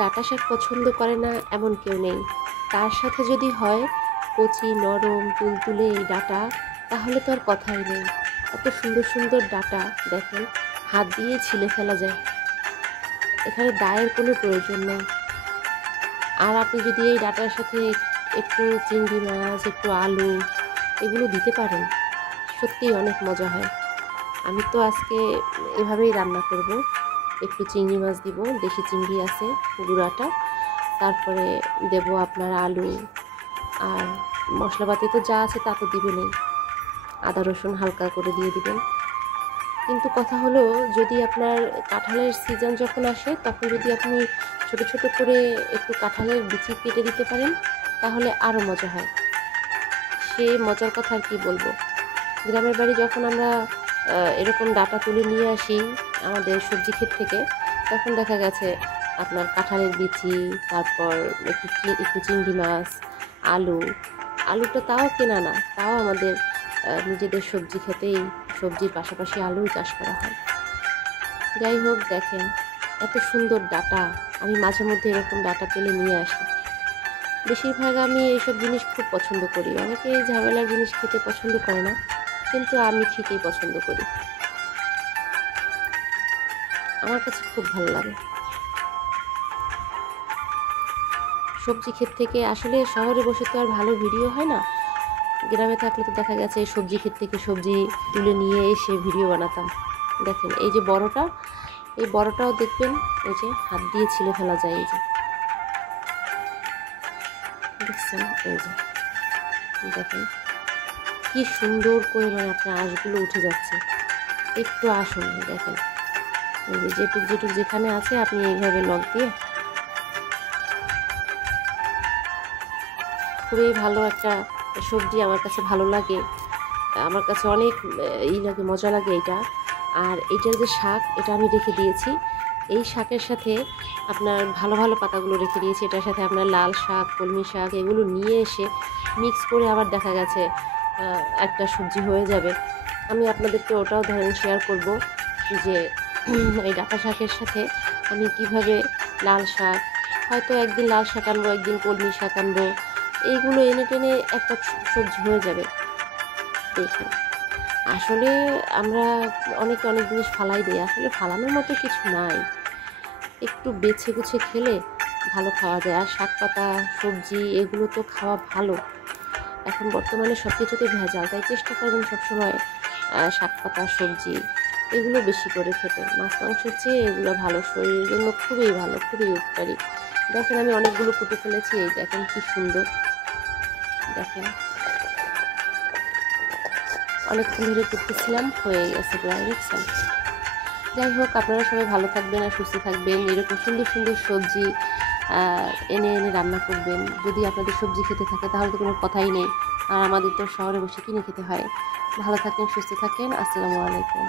ডাঁটা শাক পছন্দ করে না এমন কেউ নেই। তার সাথে যদি হয় কচি নরম তুলতুলে এই ডাঁটা, তাহলে তো আর কথাই নেই। এত সুন্দর সুন্দর ডাঁটা দেখেন, হাত দিয়ে ছিলে ফেলা যায়, এখানে দায়ের কোনো প্রয়োজন নেই। আর আপনি যদি এই ডাঁটার সাথে একটু চিংড়ি মাছ, একটু আলু এগুলো দিতে পারেন, সত্যিই অনেক মজা হয়। আমি তো আজকে এভাবেই রান্না করব। একটু চিংড়ি মাছ দিব, দেশি চিংড়ি আছে গুঁড়াটা, তারপরে দেব আপনার আলু, আর মশলাপাতি তো যা আছে তা তো দিবেনই, আদা রসুন হালকা করে দিয়ে দিবেন। কিন্তু কথা হলো, যদি আপনার কাঁঠালের সিজন যখন আসে তখন যদি আপনি ছোট ছোট করে একটু কাঁঠালের বিচি কেটে দিতে পারেন, তাহলে আরও মজা হয়। সে মজার কথা আর কি বলবো। গ্রামের বাড়ি যখন আমরা এরকম ডাঁটা তুলে নিয়ে আসি আমাদের সবজি ক্ষেত থেকে, তখন দেখা গেছে আপনার কাঁঠালের বিচি, তারপর একটু চিংড়ি মাছ, আলু, আলুটা তাও কেনা না, তাও আমাদের নিজেদের সবজি ক্ষেতেই সবজির পাশাপাশি আলু চাষ করা হয়। যাই হোক, দেখেন এত সুন্দর ডাঁটা, আমি মাঝে মধ্যে এরকম ডাঁটা পেলে নিয়ে আসি। বেশিরভাগ আমি এইসব জিনিস খুব পছন্দ করি। অনেকে এই ঝামেলার জিনিস খেতে পছন্দ করে না, কিন্তু আমি ঠিকই পছন্দ করি। আমার কাছে খুব ভালো লাগে। সবজি ক্ষেত থেকে আসলে শহরে বসে তো আর ভালো ভিডিও হয় না। গ্রামে থাকলে তো দেখা গেছে সবজি ক্ষেত থেকে সবজি তুলে নিয়ে এসে ভিডিও বানাতাম। দেখেন এই যে বড়টা, এই বড়টাও দেখবেন, এই যে হাত দিয়ে ছিলে ফেলা যায়। এই যে দেখছেন, এই যে দেখেন কি সুন্দর করে মানে আপনার আঁশগুলো উঠে যাচ্ছে। একটু আসুন, দেখেন এই যে যেটুক যেখানে আছে আপনি এইভাবে নখ দিয়ে, খুবই ভালো একটা সবজি। আমার কাছে ভালো লাগে, আমার কাছে অনেক লাগে, মজা লাগে এটা। আর এইটার যে শাক, এটা আমি রেখে দিয়েছি। এই শাকের সাথে আপনার ভালো ভালো পাতাগুলো রেখে দিয়েছি, এটার সাথে আপনার লাল শাক, কলমি শাক এগুলো নিয়ে এসে মিক্স করে আবার দেখা গেছে একটা সবজি হয়ে যাবে। আমি আপনাদেরকে ওটাও ধরেন শেয়ার করব যে এই ডাঁটা শাকের সাথে আমি কিভাবে লাল শাক, হয়তো একদিন লাল শাক আনবো, একদিন কলমি শাক আনবো, এইগুলো এনে টেনে একটা সবজি হয়ে যাবে। দেখুন, আসলে আমরা অনেকে অনেক জিনিস ফালাই দিই, আসলে ফালানোর মতো কিছু নাই। একটু বেছে গুছে খেলে ভালো খাওয়া যায়। আর শাক পাতা সবজি এগুলো তো খাওয়া ভালো। এখন বর্তমানে সব কিছুতে ভেজাল, তাই চেষ্টা করবেন সবসময় শাক পাতা সবজি এগুলো বেশি করে খেতে। মাছ মাংসের চেয়ে এগুলো ভালো, শরীরের জন্য খুবই ভালো, খুবই উপকারী। দেখেন আমি অনেকগুলো কুটে ফেলেছি, এই দেখেন কি সুন্দর, দেখেন অনেকক্ষণ ধরে করতেছিলাম, হয়ে গেছে প্রায়, দেখছেন। যাই হোক, আপনারা সবাই ভালো থাকবেন আর সুস্থ থাকবেন। এরকম সুন্দর সুন্দর সবজি এনে এনে রান্না করবেন। যদি আপনাদের সবজি খেতে থাকে তাহলে তো কোনো কথাই নেই, আর আমাদের তো শহরে বসে কিনে খেতে হয়। ভালো থাকেন, সুস্থ থাকেন, আসসালামু আলাইকুম।